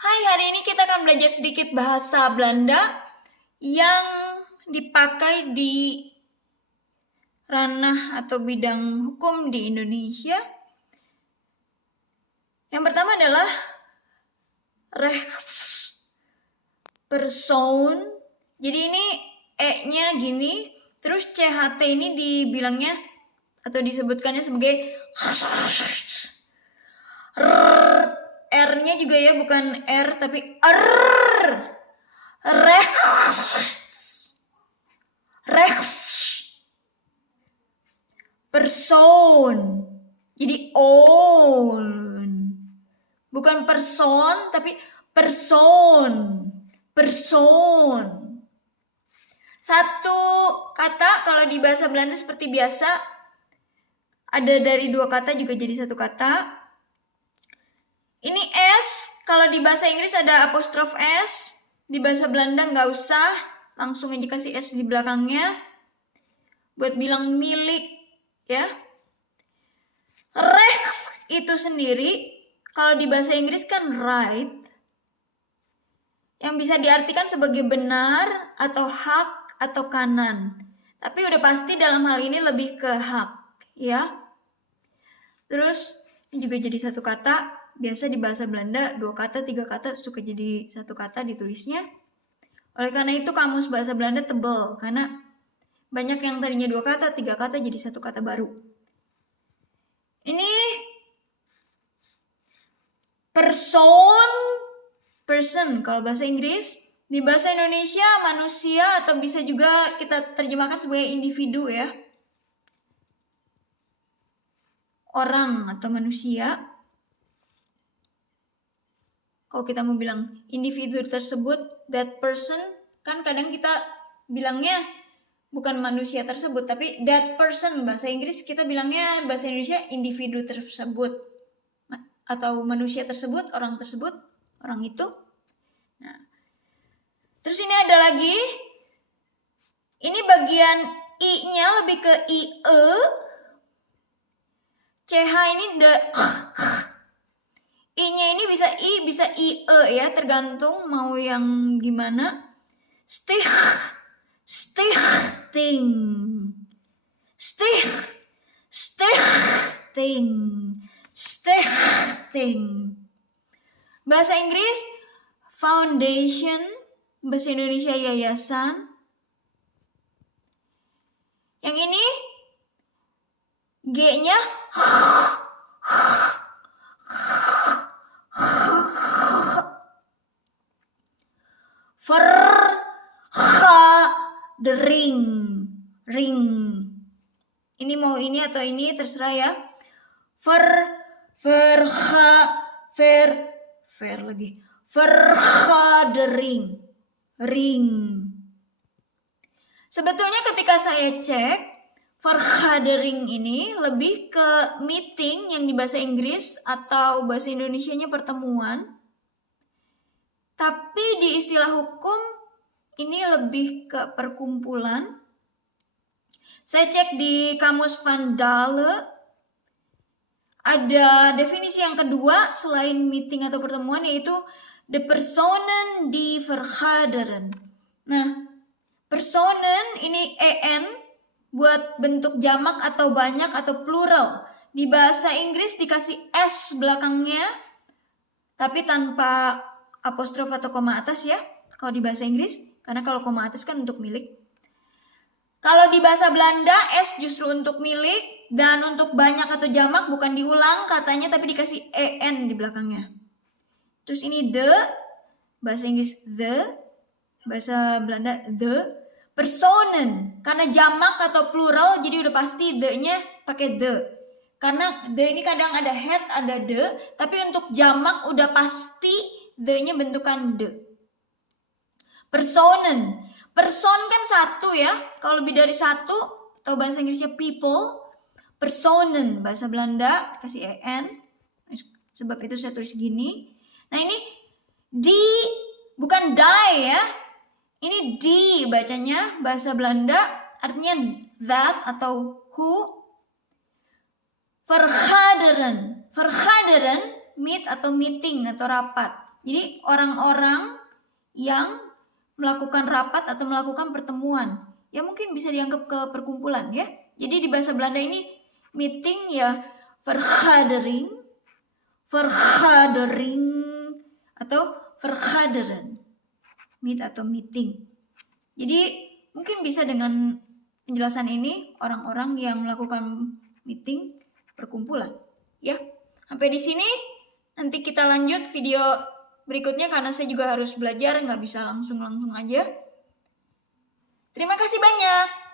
Hai, hari ini kita akan belajar sedikit bahasa Belanda yang dipakai di ranah atau bidang hukum di Indonesia. Yang pertama adalah rechtspersoon. Jadi ini E-nya gini, terus CHT ini dibilangnya atau disebutkannya sebagai R-nya juga ya, bukan R tapi R. Rechts person. Jadi on. Bukan person tapi person. Satu kata kalau di bahasa Belanda seperti biasa ada dari dua kata juga jadi satu kata. Ini S, kalau di bahasa Inggris ada apostrof S, di bahasa Belanda nggak usah, langsung aja kasih S di belakangnya buat bilang milik ya. Recht itu sendiri kalau di bahasa Inggris kan right, yang bisa diartikan sebagai benar atau hak atau kanan. Tapi udah pasti dalam hal ini lebih ke hak ya. Terus ini juga jadi satu kata. Biasa di bahasa Belanda 2 kata, 3 kata suka jadi satu kata ditulisnya. Oleh karena itu kamus bahasa Belanda tebal, karena banyak yang tadinya 2 kata, 3 kata jadi satu kata baru. Ini person kalau bahasa Inggris. Di bahasa Indonesia manusia, atau bisa juga kita terjemahkan sebagai individu ya. Orang atau manusia. Kalau kita mau bilang individu tersebut, that person, kan kadang kita bilangnya bukan manusia tersebut, tapi that person. Bahasa Inggris kita bilangnya, bahasa Indonesia individu tersebut. Atau manusia tersebut, orang itu. Nah, terus ini ada lagi. Ini bagian I-nya lebih ke I-E. CH ini the I-nya ini bisa I, bisa I-E ya, tergantung mau yang gimana. Stichting. Bahasa Inggris foundation, bahasa Indonesia yayasan. Yang ini G-nya ring. Ini mau ini atau ini terserah ya. Vergadering. Ring. Sebetulnya ketika saya cek, vergadering ini lebih ke meeting yang di bahasa Inggris, atau bahasa Indonesianya pertemuan. Tapi di istilah hukum ini lebih ke perkumpulan. Saya cek di Kamus Van Dale, ada definisi yang kedua selain meeting atau pertemuan, yaitu de personen die vergaderen. Nah, personen ini en buat bentuk jamak atau banyak atau plural. Di bahasa Inggris dikasih s belakangnya, tapi tanpa apostrof atau koma atas ya. Kalau di bahasa Inggris, karena kalau koma atas kan untuk milik. Kalau di bahasa Belanda, S justru untuk milik, dan untuk banyak atau jamak bukan diulang katanya, tapi dikasih en di belakangnya. Terus ini the, bahasa Inggris the, bahasa Belanda the. Personen, karena jamak atau plural, jadi udah pasti the-nya pakai the. Karena the ini kadang ada head, ada the, tapi untuk jamak udah pasti the-nya bentukan the. Personen. Person kan satu ya, kalau lebih dari satu, atau bahasa Inggrisnya people. Personen, bahasa Belanda kasih en, sebab itu saya tulis gini. Nah ini di, bukan die ya, ini di bacanya, bahasa Belanda artinya that atau who. Vergaderen, meet atau meeting atau rapat. Jadi orang-orang yang melakukan rapat atau melakukan pertemuan. Ya mungkin bisa dianggap ke perkumpulan ya. Jadi di bahasa Belanda ini meeting ya vergadering atau vergaderen. Meet atau meeting. Jadi mungkin bisa dengan penjelasan ini orang-orang yang melakukan meeting perkumpulan ya. Sampai di sini, nanti kita lanjut video berikutnya karena saya juga harus belajar, nggak bisa langsung aja. Terima kasih banyak.